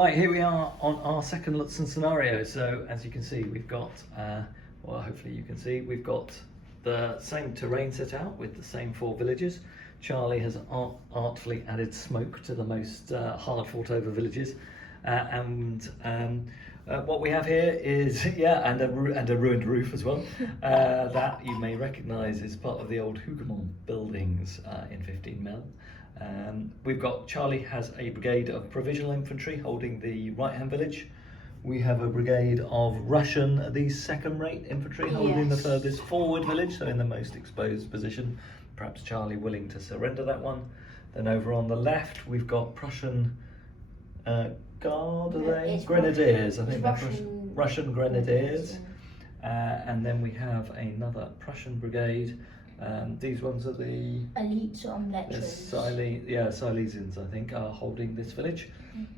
Right, here we are on our second Lutzen scenario. So as you can see, we've got, well, hopefully you can see, we've got the same terrain set out with the same 4 villages. Charlie has artfully added smoke to the most hard fought over villages. What we have here is, and a ruined roof as well, that you may recognise is part of the old Hougoumont buildings in 15 Mel. We've got, Charlie has a brigade of provisional infantry holding the right-hand village. We have a brigade of Russian, these second-rate infantry holding the furthest forward village, so in the most exposed position. Perhaps Charlie willing to surrender that one. Then over on the left, we've got Prussian Guard, are they? Grenadiers, I think they're Russian Grenadiers. And then we have another Prussian brigade. These ones are the elites on veterans. Silesians, I think, are holding this village.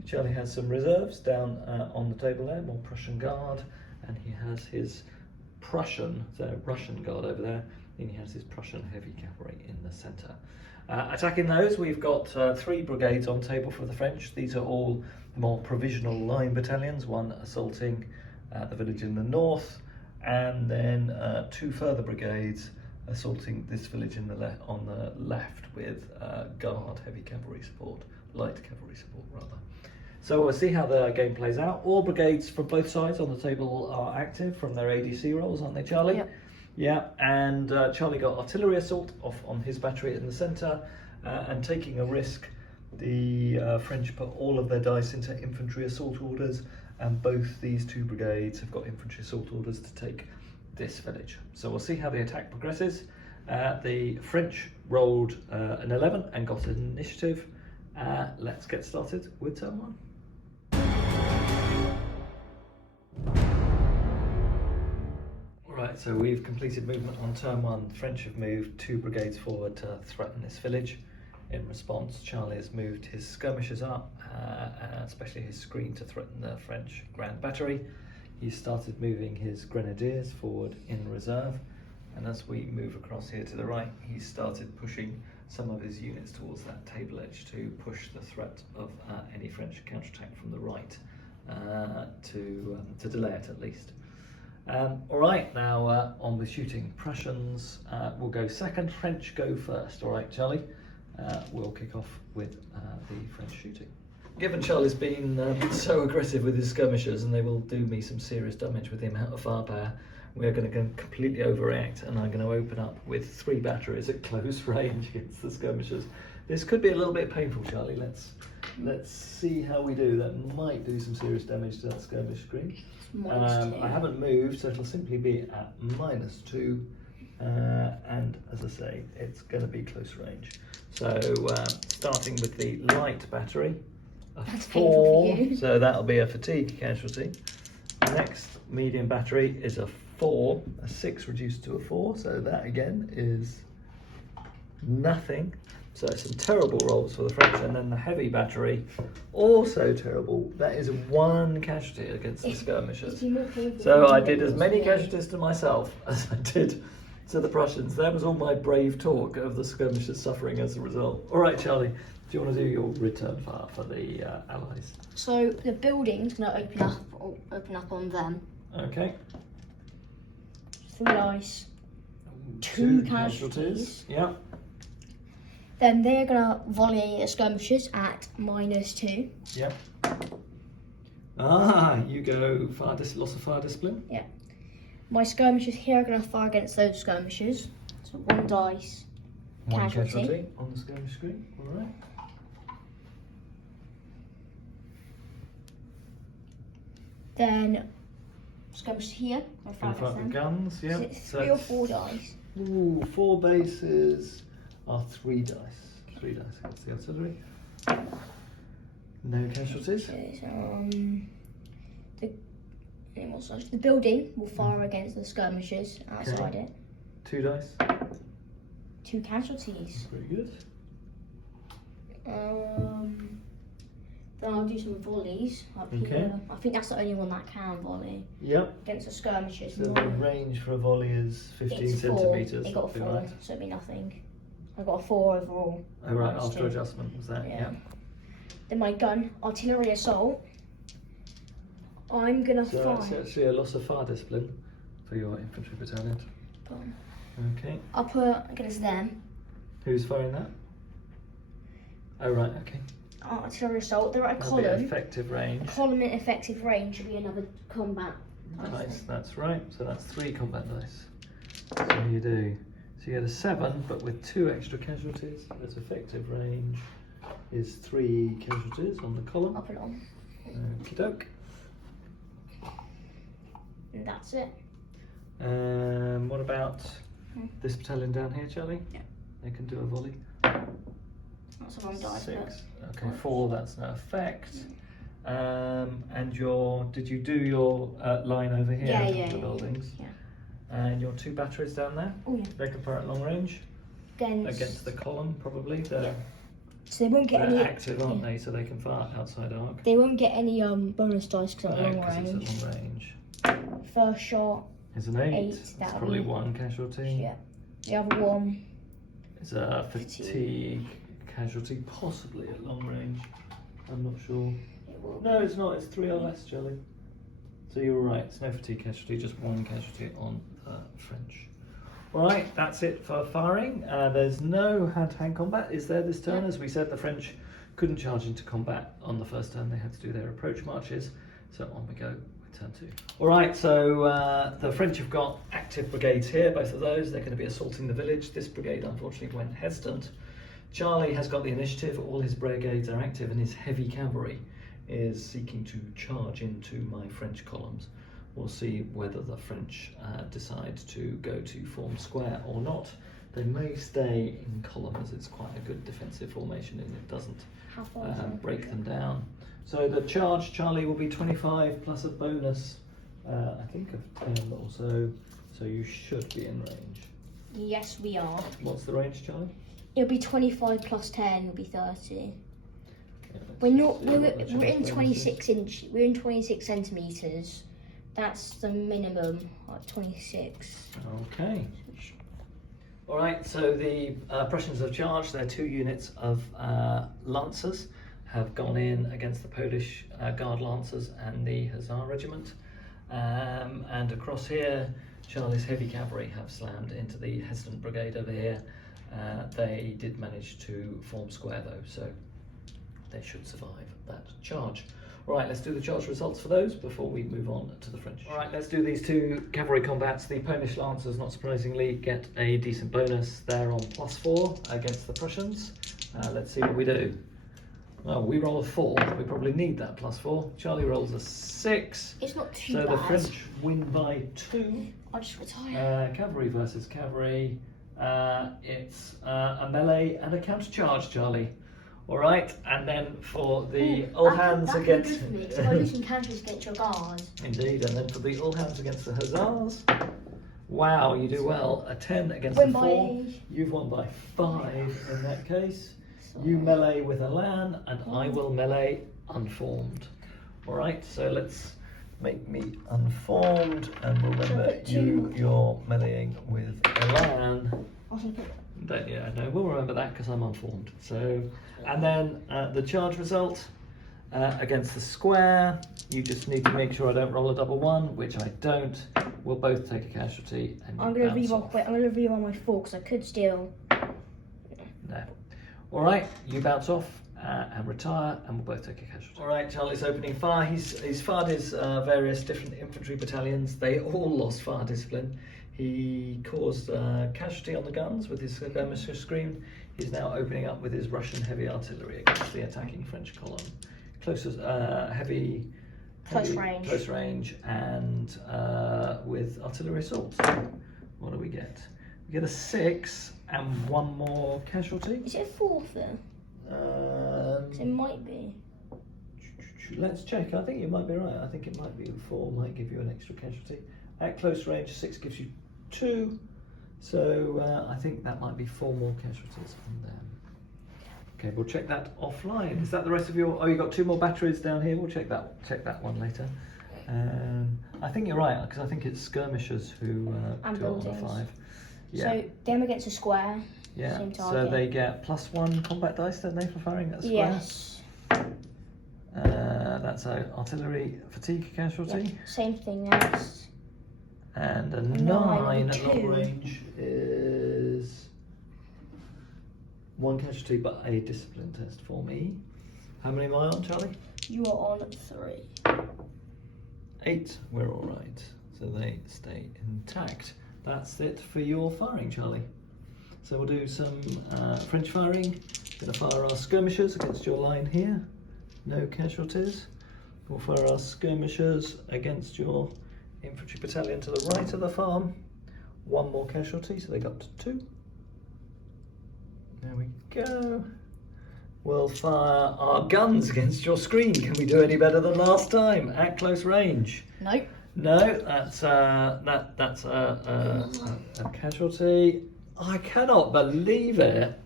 Charlie has some reserves down on the table there, more Prussian Guard, and he has his Russian Guard over there, and he has his Prussian heavy cavalry in the centre. Attacking those, we've got 3 brigades on table for the French. These are all more provisional line battalions, one assaulting the village in the north, and then 2 further brigades assaulting this village on the left with Guard heavy cavalry support, light cavalry support rather. So we'll see how the game plays out. All brigades from both sides on the table are active from their ADC roles, aren't they, Charlie? Yep. Yeah, and Charlie got artillery assault off on his battery in the centre, and taking a risk, the French put all of their dice into infantry assault orders, and both these 2 brigades have got infantry assault orders to take this village. So we'll see how the attack progresses. The French rolled an 11 and got an initiative. Let's get started with turn 1. Right, so we've completed movement on turn 1. The French have moved 2 brigades forward to threaten this village. In response, Charlie has moved his skirmishers up, especially his screen, to threaten the French Grand Battery. He started moving his grenadiers forward in reserve, and as we move across here to the right, he started pushing some of his units towards that table edge to push the threat of any French counterattack from the right, to delay it at least. All right, now on with shooting. Prussians will go second, French go first. All right, Charlie, we'll kick off with the French shooting. Given Charlie's been so aggressive with his skirmishers, and they will do me some serious damage with the amount of firepower, we're going to completely overreact, and I'm going to open up with 3 batteries at close range against the skirmishers. This could be a little bit painful, Charlie. Let's see how we do. That might do some serious damage to that skirmish screen. I haven't moved, so it'll simply be at -2, and as I say, it's going to be close range. So starting with the light battery, a 4, so that'll be a fatigue casualty. Next medium battery is a 4, a 6 reduced to a 4, so that again is nothing. So some terrible rolls for the French. And then the heavy battery, also terrible. That is 1 casualty against the skirmishers. So I did as many casualties to myself as I did to the Prussians. That was all my brave talk of the skirmishers suffering as a result. All right, Charlie, do you want to do your return fire for the Allies? So the building's going to open up on them. Okay. 3 dice, 2 casualties. Yeah. Then they're going to volley skirmishers at -2. Yep. You go loss of fire discipline. Yeah. My skirmishers here are going to fire against those skirmishers. So 1 dice, 1 casualty on the skirmish screen. All right. Then skirmishers here. In front of the guns. Yeah. So 3 or 4 dice. Ooh, 4 bases are 3 dice. 3 dice against the artillery. No casualties. Okay, so the building will fire against the skirmishers outside it. 2 dice. 2 casualties. Very good. Then I'll do some volleys up here. I think that's the only one that can volley. Yep. Against the skirmishers. So the range for a volley is 15 centimetres. It got a 4, so it'd be nothing. I got a 4 overall. Oh right, after adjustment was that? Yeah. Then my gun, artillery assault. I'm gonna So fire. that's actually a loss of fire discipline for your infantry battalion. Boom. Okay. I'll put against them. Who's firing that? Oh right, okay. Artillery assault. They're at a That'll be column. effective range. Column in effective range should be another combat. Nice, that's right. So that's 3 combat dice. So you do. So you get a 7, but with 2 extra casualties. That's effective range is 3 casualties on the column. I'll put it on. Okie doke. And that's it. What about this battalion down here, Charlie? Yeah. They can do a volley. That's a wrong dice. 6. Okay, 4. That's no effect. And did you do your line over here? Yeah, The buildings. Yeah. And your 2 batteries down there. Oh yeah. They can fire at long range against the column, probably. They're So they won't get any active, aren't they? So they can fire outside arc. They won't get any bonus dice because No, it's long 'cause range. it's at long range. First shot. It's an 8. 8, That's that'll probably be- 1 casualty. Yeah. The other one. It's a fatigue casualty, possibly at long range. I'm not sure. It will No, it's not. It's 3 or less, Jelly. So you were right. It's no fatigue casualty, just 1 casualty on the French. All right, that's it for firing. There's no hand-to-hand combat, is there, this turn? Yeah. As we said, the French couldn't charge into combat on the first turn. They had to do their approach marches. So on we go with turn 2. All right, so the French have got active brigades here, both of those. They're going to be assaulting the village. This brigade, unfortunately, went hesitant. Charlie has got the initiative. All his brigades are active, and his heavy cavalry is seeking to charge into my French columns. We'll see whether the French decide to go to form square or not. They may stay in column, as it's quite a good defensive formation and it doesn't How far is it? break them down. So the charge, Charlie, will be 25 plus a bonus, I think of 10 or so. So you should be in range. Yes, we are. What's the range, Charlie? It'll be 25 plus 10 will be 30. Okay, We're let's not. see We're, what the we're charge in bonus is. 26 inch. We're in 26 centimeters. That's the minimum. Like 26. Okay. All right, so the Prussians have charged. Their 2 units of lancers have gone in against the Polish Guard lancers and the Hussar regiment. And across here, Charlie's heavy cavalry have slammed into the hesitant brigade over here. They did manage to form square though, so they should survive that charge. All right, let's do the charge results for those before we move on to the French. All right, let's do these 2 cavalry combats. The Polish Lancers, not surprisingly, get a decent bonus. They're on +4 against the Prussians. Let's see what we do. Well, we roll a 4. We probably need that +4. Charlie rolls a 6. It's not too So bad. the French win by 2. I'll just retire. Cavalry versus cavalry. It's a melee and a counter-charge, Charlie. All right, and then for the all hands against. That could be good for me, 'cause I do some counters against your guards. Indeed, and then for the all hands against the Hussars. Wow, you do well. A 10 against Win a by 4. You've won by 5 in that case. You melee with a lan, and I will melee unformed. All right, so let's make me unformed, and remember you're meleeing with a lan. Yeah, no, we'll remember that because I'm unformed. So, and then the charge result against the square. You just need to make sure I don't roll a double 1, which I don't. We'll both take a casualty. And I'm gonna reroll my 4 because I could steal. No. All right, you bounce off and retire, and we'll both take a casualty. All right, Charlie's opening fire. He's fired his various different infantry battalions. They all lost fire discipline. He caused casualty on the guns with his skirmishes screen. He's now opening up with his Russian heavy artillery against the attacking French column. Close range, and with artillery assault. What do we get? We get a 6 and 1 more casualty. Is it a 4 then? 'Cause it might be. Let's check. I think you might be right. I think it might be 4 might give you an extra casualty. At close range, 6 gives you 2. So I think that might be 4 more casualties on them. Okay, we'll check that offline. Is that the rest of your? Oh, you got 2 more batteries down here. We'll check that one later. I think you're right because I think it's skirmishers who And do it on the buildings. 5. Yeah. So them against a square. Yeah. Same So target. they get +1 combat dice, don't they, for firing at a square? Yes. That's our artillery fatigue casualty. Yeah, same thing next. And a 9 9 at long 2. range is 1 casualty, but a discipline test for me. How many am I on, Charlie? You are on 3. 8. We're all right. So they stay intact. That's it for your firing, Charlie. So we'll do some French firing. Going to fire our skirmishers against your line here. No casualties. We'll fire our skirmishers against your infantry battalion to the right of the farm. 1 more casualty, so they got to 2. There we go. We'll fire our guns against your screen. Can we do any better than last time at close range? Nope. No, that's a casualty. I cannot believe it.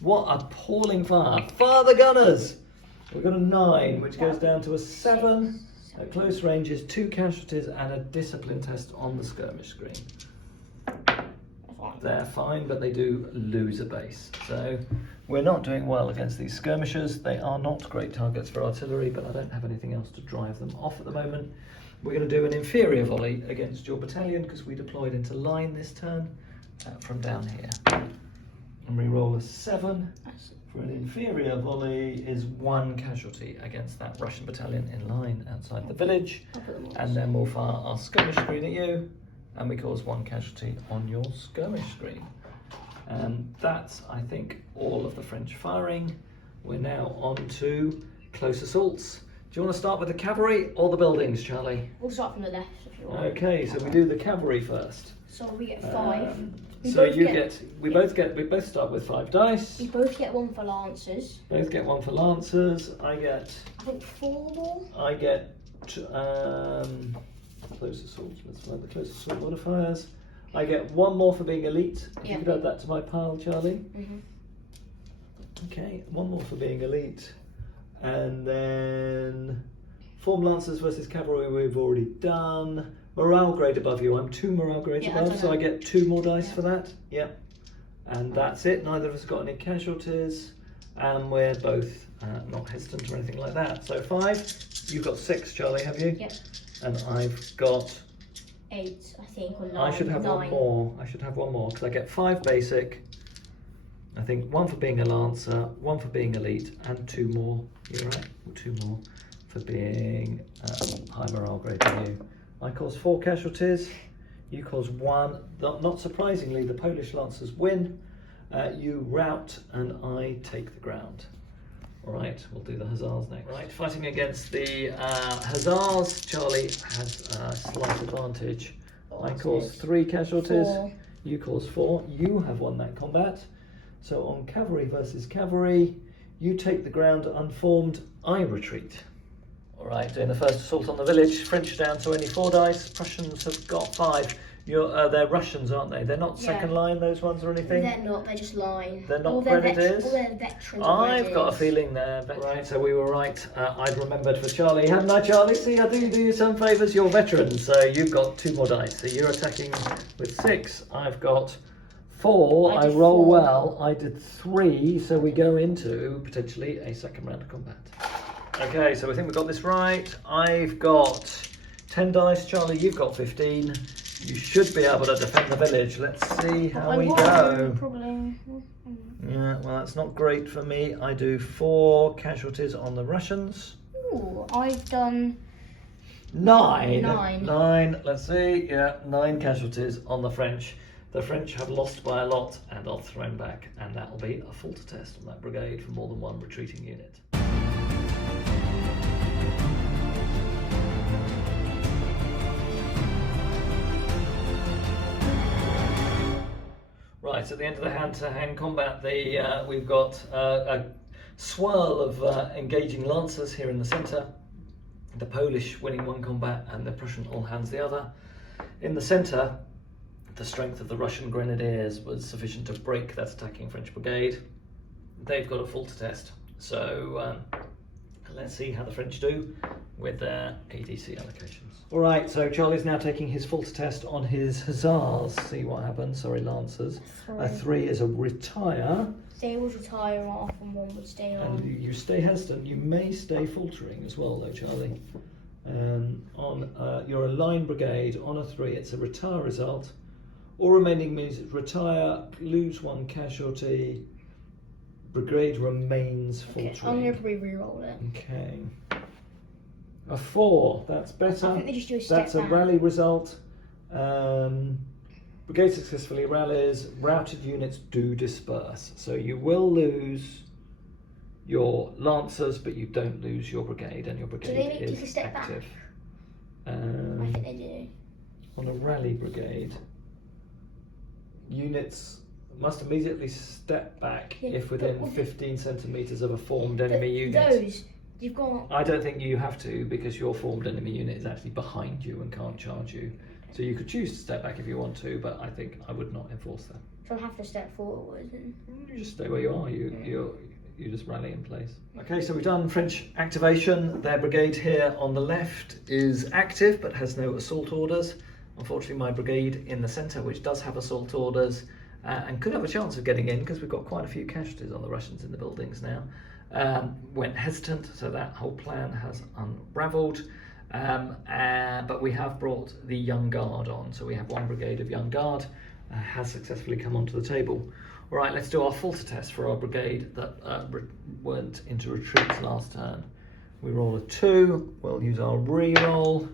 What appalling fire. Fire the gunners! We've got a 9, which goes down to a 7. At close range is 2 casualties and a discipline test on the skirmish screen. They're fine, but they do lose a base. So we're not doing well against these skirmishers. They are not great targets for artillery, but I don't have anything else to drive them off at the moment. We're going to do an inferior volley against your battalion because we deployed into line this turn from down here. And we roll a 7. For an inferior volley is 1 casualty against that Russian battalion in line outside the village. And then we'll fire our skirmish screen at you, and we cause 1 casualty on your skirmish screen. And that's, I think, all of the French firing. We're now on to close assaults. Do you want to start with the cavalry or the buildings, Charlie? We'll start from the left if you want. Okay, so we do the cavalry first. So we get 5. We both start with 5 dice. We both get 1 for lancers. Both get 1 for lancers. I think 4 more. I get close assaults. Let's find the close assault modifiers. I get 1 more for being elite. If you could add that to my pile, Charlie. Okay, 1 more for being elite. And then form lancers versus cavalry we've already done. Morale grade above you. I'm 2 morale grades above, so I get 2 more dice for that. Yep. And that's it. Neither of us got any casualties, and we're both not hesitant or anything like that. So 5. You've got 6, Charlie, have you? Yep. And I've got 8, I think, or 9. I should have 1 more. I should have 1 more because I get 5 basic. I think 1 for being a lancer, 1 for being elite, and 2 more. You're right. 2 more for being high morale grade than you. I cause 4 casualties. You cause 1. Not surprisingly, the Polish lancers win. You rout, and I take the ground. All right, we'll do the hussars next. Right, fighting against the hussars, Charlie has a slight advantage. I cause 3 casualties. 4. You cause 4. You have won that combat. So on cavalry versus cavalry, you take the ground unformed. I retreat. All right, doing the first assault on the village. French are down to only 4 dice. Prussians have got 5. They're Russians, aren't they? They're not second line, those ones, or anything? They're not, they're just line. They're not grenadiers? They're veterans. I've got a feeling they're veterans. Right, so we were right. I'd remembered for Charlie, hadn't I, Charlie? See, I do you some favours. You're veterans, so you've got 2 more dice. So you're attacking with 6. I've got 4. I roll 4. well. I did 3, so we go into potentially a second round of combat. Okay, so we think we've got this right. I've got 10 dice, Charlie, you've got 15. You should be able to defend the village. Let's see how we go. Probably. Yeah, well, that's not great for me. I do 4 casualties on the Russians. Ooh, I've done 9. 9. 9, let's see. Yeah, 9 casualties on the French. The French have lost by a lot and are thrown back, and that will be a Falter test on that brigade for more than 1 retreating unit. Right, at the end of the hand-to-hand combat, we've got a swirl of engaging lancers here in the centre. The Polish winning 1 combat and the Prussian all hands the other. In the centre, the strength of the Russian grenadiers was sufficient to break that attacking French brigade. They've got a Falter test, so let's see how the French do with their ADC allocations. All right, so Charlie's now taking his Falter test on his hussars. See what happens. Sorry, lancers. 3. A 3 is a retire. They would retire off and one would stay on. And you stay hesitant. You may stay faltering as well, though, Charlie. You're a line brigade on a 3. It's a retire result. All remaining means it's retire, lose 1 casualty. Brigade remains faltering. Okay, I'm gonna probably re-roll it. Okay. A 4. That's better. I think they just do a step That's a back. rally result. Brigade successfully rallies. Routed units do disperse. So you will lose your lancers, but you don't lose your brigade, and your brigade they take is a step back? active. I think they do. On a rally brigade, units must immediately step back Yeah, if within but- 15 centimetres of a formed enemy unit. Those, you've got... I don't think you have to, because your formed enemy unit is actually behind you and can't charge you. So you could choose to step back if you want to, but I think I would not enforce that. So I have to step forward and... You just stay where you are. You just rally in place. Okay, so we've done French activation. Their brigade here on the left is active but has no assault orders. Unfortunately, my brigade in the centre, which does have assault orders and could have a chance of getting in because we've got quite a few casualties on the Russians in the buildings now, went hesitant, so that whole plan has unravelled. But we have brought the Young Guard on, so we have 1 brigade of Young Guard has successfully come onto the table. All right, let's do our falter test for our brigade that went into retreat last turn. We roll a 2, we'll use our re-roll.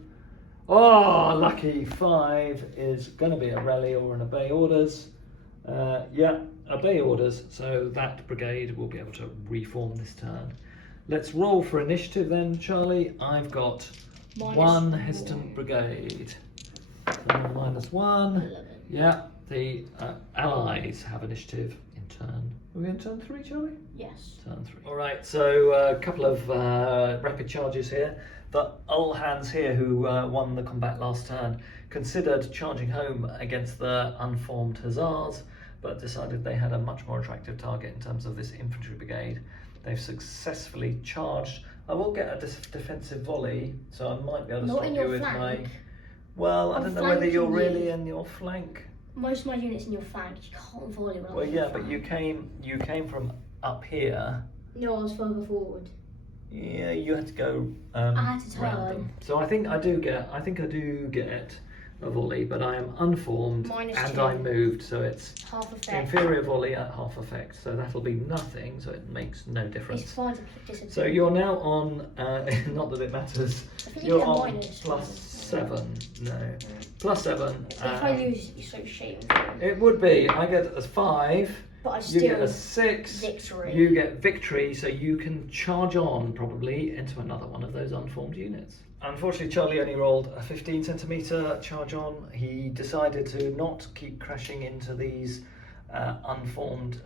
Oh, lucky 5 is going to be a rally or an obey orders. Yeah, obey orders, so that brigade will be able to reform this turn. Let's roll for initiative then, Charlie. I've got -1 hesitant brigade. So -1. 11. Yeah, the allies have initiative in turn. Are we in turn 3, Charlie? Yes. Turn 3. All right, so a couple of rapid charges here. The Uhlans here, who won the combat last turn, considered charging home against the unformed Hussars, but decided they had a much more attractive target in terms of this infantry brigade. They've successfully charged. I will get a defensive volley, so I might be able to Not stop in you your with flank. my... Well, I I'm don't know whether you're flanking really you. in your flank. Most of my units in your flank, you can't volley when I'm Well, in yeah, your but flank. you came from up here. No, I was further forward. Yeah, you had to go I had to round turn. them. So I think I do get a volley, but I am unformed -2. and I moved, so it's Half effect. inferior volley at half effect. So that'll be nothing. So it makes no It's difference. fine to disappear. So you're now on. Not that it matters. I think you You're get a on minus. +7. No, +7. If I lose, it's so shameful. It would be. I get a 5. But I You still get a 6. victory. You get victory, so you can charge on probably into another one of those unformed units. Unfortunately, Charlie only rolled a 15 centimetre charge on. He decided to not keep crashing into these unformed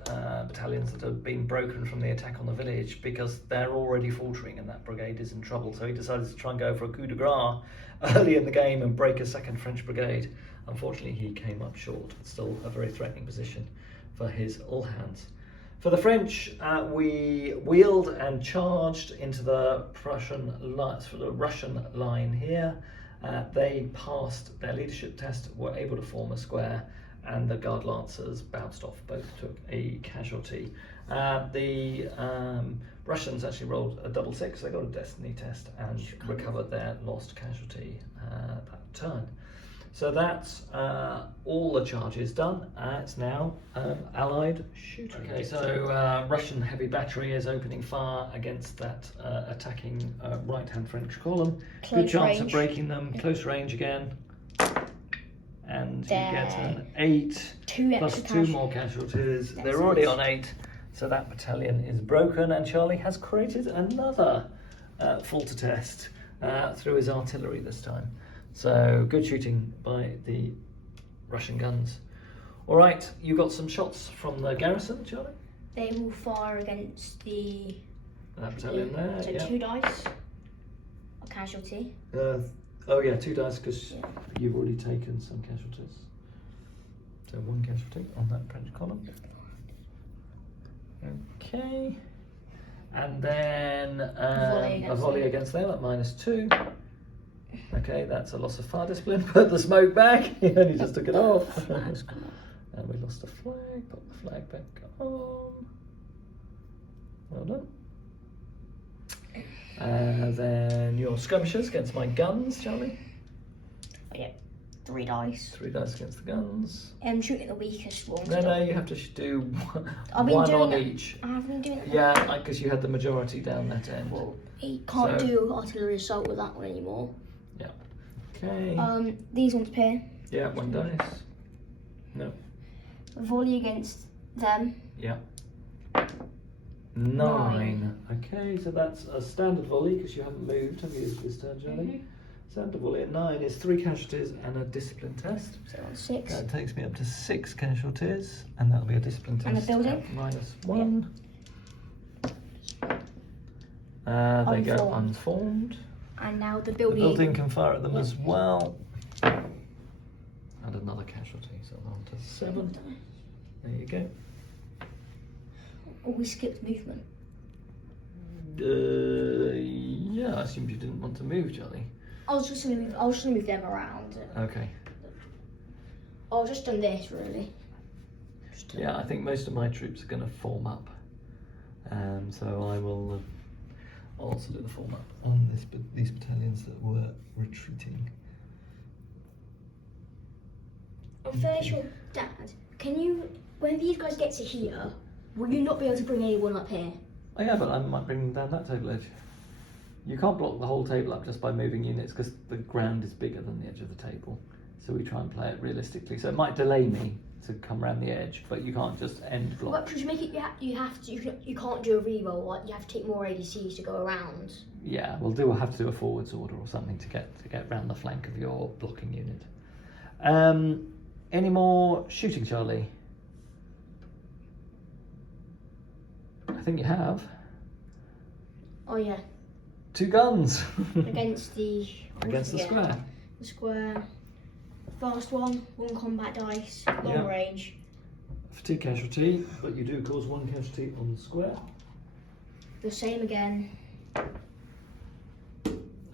battalions that have been broken from the attack on the village because they're already faltering and that brigade is in trouble. So he decided to try and go for a coup de grace early in the game and break a second French brigade. Unfortunately, he came up short. It's still a very threatening position for his Uhlans. For the French, we wheeled and charged into the Russian line here. They passed their leadership test, were able to form a square, and the Guard Lancers bounced off. Both took a casualty. The Russians actually rolled a 6. They got a destiny test and recovered their lost casualty that turn. So that's all the charges done. It's now Allied shooting. Okay, so Russian heavy battery is opening fire against that attacking right-hand French column. Good Close chance of range. breaking them. Close range again. And you There. get an 8 2 plus extra 2 more casualties. That's They're already it. on 8. So that battalion is broken, and Charlie has created another falter test through his artillery this time. So good shooting by the Russian guns. All right, you got some shots from the garrison, Charlie? They will fire against the... That battalion there, So yeah. 2 dice. A casualty. Oh yeah, 2 dice because Yeah. you've already taken some casualties. So 1 casualty on that French column. Okay. And then a volley against them at -2. Okay, that's a loss of fire discipline. Put the smoke back. He only just took it off. And we lost a flag. Put the flag back on. Well done. Then your skirmishers against my guns, Charlie. I get 3 dice. 3 dice against the guns. I'm shooting the weakest one. No, you have to do I've been one doing on that. each. I haven't been doing it. Yeah, because you had the majority down that end. Well, he can't So- do artillery assault with that one anymore. Yeah. Okay. These ones appear. Yeah, 1 dice. No. Volley against them. Yeah. 9. Okay, so that's a standard volley because you haven't moved, have you, this turn, Charlie? Standard volley at 9 is 3 casualties and a discipline test. So that's 6. That takes me up to 6 casualties, and that'll be a discipline test. And a building? At -1. They go Unformed. unformed. And now the The building. building can fire at them as well. And another casualty, so on to 7. There you go. Oh, we skipped movement. Yeah, I assumed you didn't want to move, Charlie. I was just gonna move them around. Okay. I've just done this really. Yeah, I think most of my troops are going to form up. So I will also do the form up on these battalions that were retreating. I'm fairly sure, Dad, can you, when these guys get to here, will you not be able to bring anyone up here? Oh yeah, but I might bring them down that table edge. You can't block the whole table up just by moving units because the ground is bigger than the edge of the table. So we try and play it realistically. So it might delay me to come around the edge, but you can't just end block. But to make it, you can't do a reroll. Like you have to take more ADCs to go around. Yeah, have to do a forwards order or something to get round the flank of your blocking unit. Any more shooting, Charlie? I think you have. Oh yeah. 2 guns Against the square. The square. Fast one combat dice, long range. Fatigue casualty, but you do cause 1 casualty on the square. The same again.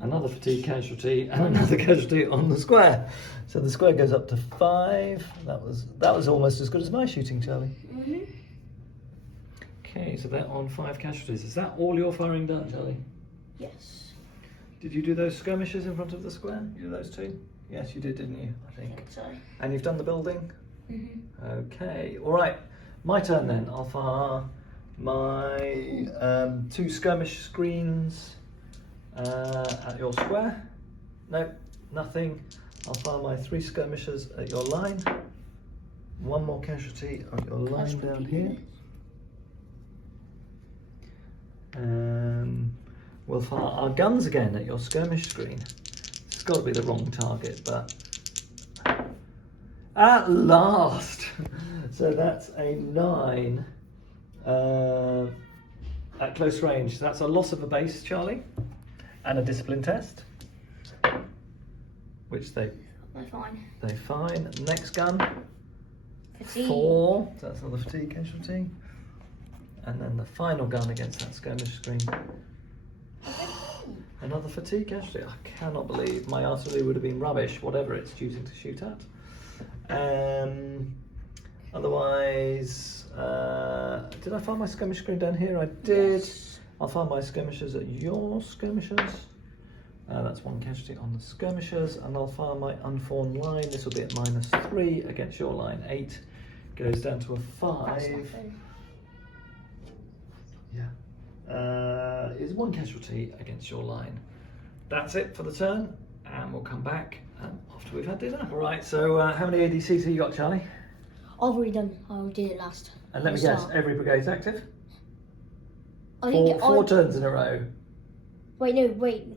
Another fatigue casualty and another casualty on the square. So the square goes up to 5. That was almost as good as my shooting, Charlie. Okay, so they're on 5 casualties. Is that all your firing done, Charlie? Yes. Did you do those skirmishes in front of the square? You did those 2? Yes, you did, didn't you? I think. So. And you've done the building? Okay, all right. My turn then. I'll fire my 2 skirmish screens at your square. No, nothing. I'll fire my 3 skirmishers at your line. 1 more casualty on your line down here. We'll fire our guns again at your skirmish screen. It's got to be the wrong target, but at last! So that's a 9 at close range. That's a loss of a base, Charlie, and a discipline test, which they fine. Next gun, Fatigue. 4. So that's another fatigue casualty. And then the final gun against that skirmish screen. Another fatigue casualty. I cannot believe my artillery would have been rubbish, whatever it's choosing to shoot at. Otherwise, did I fire my skirmish screen down here? I did. Yes. I'll fire my skirmishers at your skirmishers. That's 1 casualty on the skirmishers, and I'll fire my unformed line. This will be at -3 against your line. 8 goes down to a 5. Is 1 casualty against your line. That's it for the turn, and we'll come back after we've had dinner. All right, so how many ADCs have you got, Charlie? I've already done. I did it last. And let me guess, every brigade's active? I didn't get 4 turns in a row. Wait,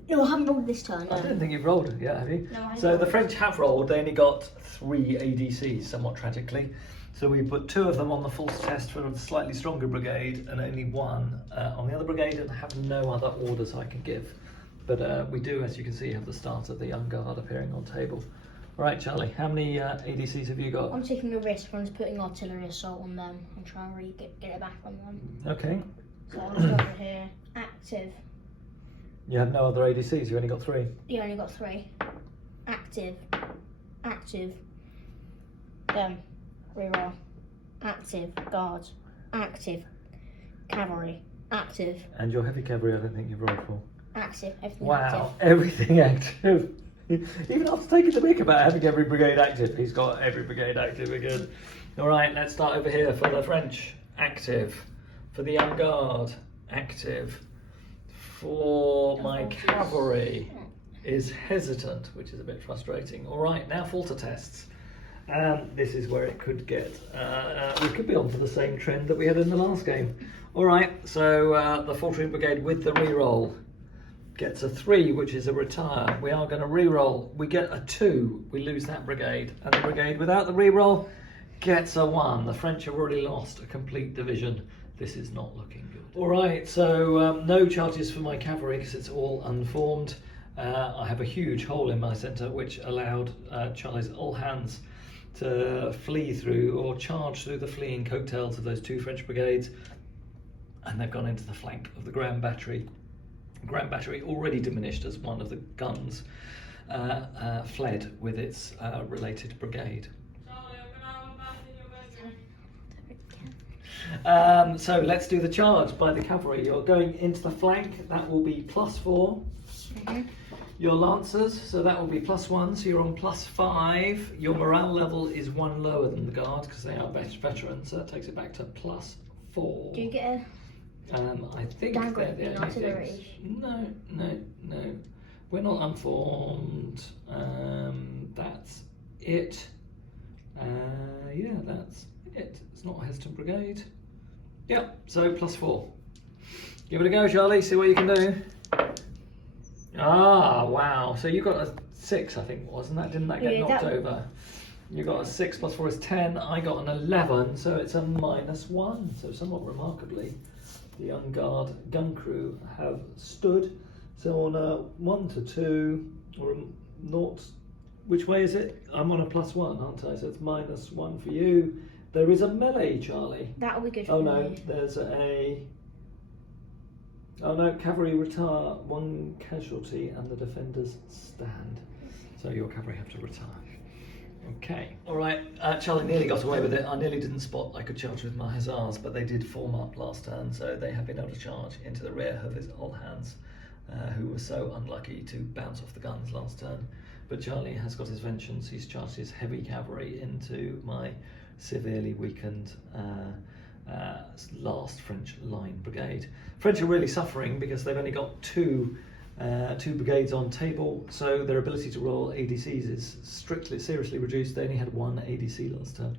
no, I haven't rolled this turn. No. I don't think you've rolled it yet, have you? No, I So haven't. the French have rolled. They only got 3 ADCs, somewhat tragically. So we put 2 of them on the false test for a slightly stronger brigade, and only 1 on the other brigade, and have no other orders I can give. But we do, as you can see, have the start of the Young Guard appearing on table. All right, Charlie, how many ADCs have you got? I'm taking a risk. I'm just putting artillery assault on them and trying to really get it back from them. Okay. So I'll go over here. Active. You have no other ADCs, you only got 3. You only got 3. Active. Reroll. Active. Guards. Active. Cavalry. Active. And your heavy cavalry, I don't think you've rolled for. Active. Everything Wow, everything active. Even after taking the mick about having every brigade active, he's got every brigade active again. All right, let's start over here for the French. Active. For the young guard. Active. For my cavalry is hesitant, which is a bit frustrating. All right, now falter tests. This is where it could get, we could be on for the same trend that we had in the last game. All right, so the faltering brigade with the reroll gets a 3, which is a retire. We are going to reroll. We get a 2, we lose that brigade. And the brigade without the reroll gets a 1. The French have already lost a complete division. This is not looking good. All right, so no charges for my cavalry because it's all unformed. I have a huge hole in my centre which allowed Charlie's all hands to flee through or charge through the fleeing coattails of those 2 French brigades, and they've gone into the flank of the Grand Battery. Grand Battery already diminished as one of the guns fled with its related brigade. So let's do the charge by the cavalry. You're going into the flank, that will be +4. Your lancers, so that will be +1, so you're on +5. Your morale level is 1 lower than the guard because they are veterans, so that takes it back to +4. Do you get a I think dagger they're the in only artillery? things. No. We're not unformed. That's it. Yeah, that's it. It's not a hesitant brigade. Yep, so +4. Give it a go, Charlie, see what you can do. Ah, wow. So you got a 6, I think, wasn't that? Didn't that get knocked over? You got a 6 +4 is 10. I got an 11, so it's a -1. So somewhat remarkably, the young guard gun crew have stood. So on a 1 to 2 or a 0, which way is it? I'm on a +1, aren't I? So it's -1 for you. There is a melee, Charlie. That'll be good for Oh me. no, there's a. Oh no, cavalry retire 1 casualty and the defenders stand. So your cavalry have to retire. Okay. All right, Charlie nearly got away with it. I nearly didn't spot I could charge with my hussars, but they did form up last turn, so they have been able to charge into the rear of his old hands, who were so unlucky to bounce off the guns last turn. But Charlie has got his vengeance. He's charged his heavy cavalry into my severely weakened last French line brigade. French are really suffering because they've only got two brigades on table, so their ability to roll ADCs is seriously reduced. They only had 1 ADC last turn,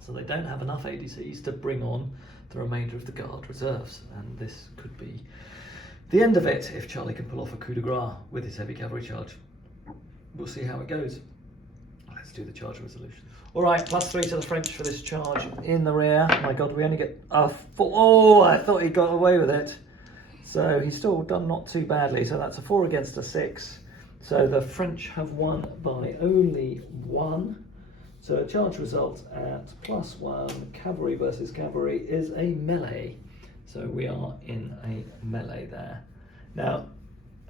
so they don't have enough ADCs to bring on the remainder of the guard reserves, and this could be the end of it if Charlie can pull off a coup de grace with his heavy cavalry charge. We'll see how it goes. Let's do the charge resolution. All right, +3 to the French for this charge in the rear. My God, we only get a 4. Oh, I thought he got away with it. So he's still done not too badly. So that's a 4 against a 6. So the French have won by only 1. So a charge result at +1. Cavalry versus cavalry is a melee. So we are in a melee there. Now,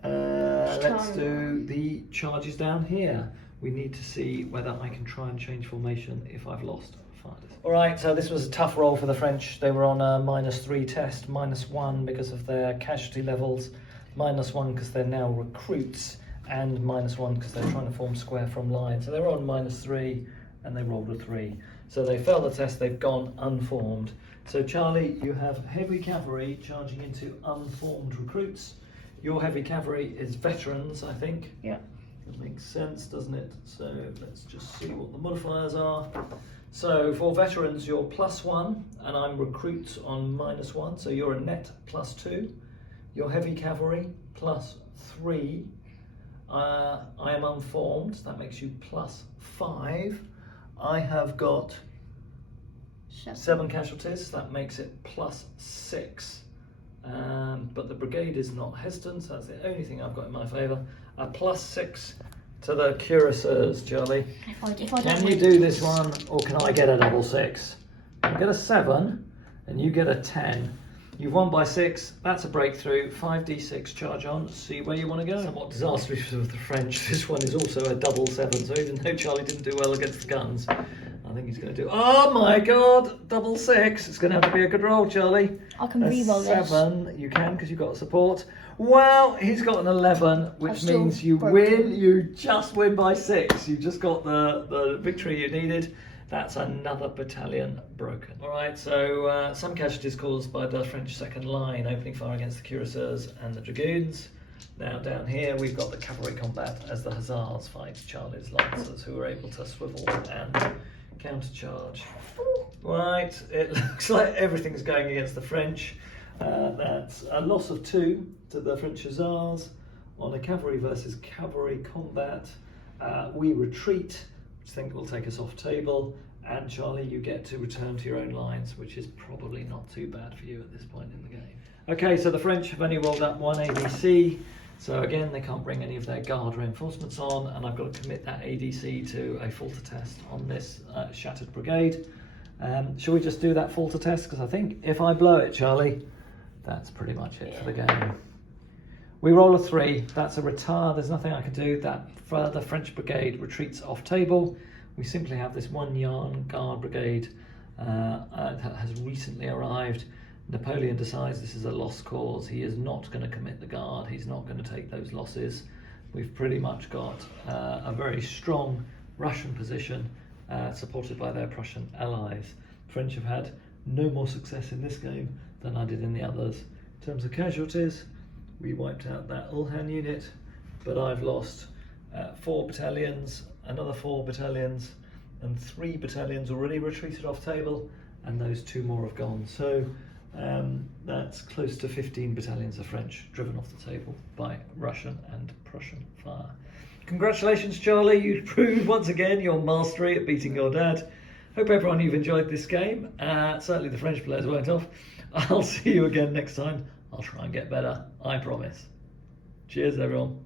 let's do the charges down here. We need to see whether I can try and change formation if I've lost fighters. All right, so this was a tough roll for the French. They were on a -3 test, -1 because of their casualty levels, -1 because they're now recruits, and -1 because they're trying to form square from line. So they were on -3 and they rolled a 3. So they failed the test, they've gone unformed. So Charlie, you have heavy cavalry charging into unformed recruits. Your heavy cavalry is veterans, I think. Yeah. That makes sense, doesn't it? So let's just see what the modifiers are. So for veterans, you're +1, and I'm recruits on -1, so you're a net +2. Your heavy cavalry +3. I am unformed, that makes you +5. I have got 7 casualties, that makes it +6. But the brigade is not hesitant, so that's the only thing I've got in my favour. A +6 to the cuirassiers, Charlie. Can you do this one, or can I get a double 6? You get a 7, and you get a 10. You've won by 6, that's a breakthrough. 5d6 charge on, see where you want to go. Somewhat disastrous with the French. This one is also a double 7, so even though Charlie didn't do well against the guns, I think he's going to do. Oh my God! Double 6. It's going to have to be a good roll, Charlie. I can A re-roll this. 7. You can because you've got support. Well, he's got an 11, which still means you broken. win. You just win by 6. You just got the victory you needed. That's another battalion broken. All right, so some casualties caused by the French second line opening fire against the cuirassiers and the dragoons. Now down here we've got the cavalry combat as the hussars fight Charlie's lancers, who are able to swivel and countercharge. Right, it looks like everything's going against the French. That's a loss of 2 to the French hussars on a cavalry versus cavalry combat. We retreat, which I think will take us off table, and Charlie, you get to return to your own lines, which is probably not too bad for you at this point in the game. Okay, so the French have only rolled up 1 ADC, so again they can't bring any of their guard reinforcements on, and I've got to commit that ADC to a falter test on this shattered brigade. Shall we just do that falter test? Because I think if I blow it, Charlie, that's pretty much it for the game. We roll a 3, that's a retire, there's nothing I can do. That further French brigade retreats off table. We simply have this 1 yarn guard brigade that has recently arrived. Napoleon decides this is a lost cause. He is not going to commit the guard, he's not going to take those losses. We've pretty much got a very strong Russian position supported by their Prussian allies. French have had no more success in this game than I did in the others. In terms of casualties, we wiped out that Ulhan unit, but I've lost 4 battalions, another 4 battalions, and 3 battalions already retreated off table, and those 2 more have gone. So that's close to 15 battalions of French driven off the table by Russian and Prussian fire. Congratulations, Charlie, you proved once again your mastery at beating your dad. Hope everyone you've enjoyed this game. Certainly the French players weren't off. I'll see you again next time. I'll try and get better, I promise. Cheers, everyone.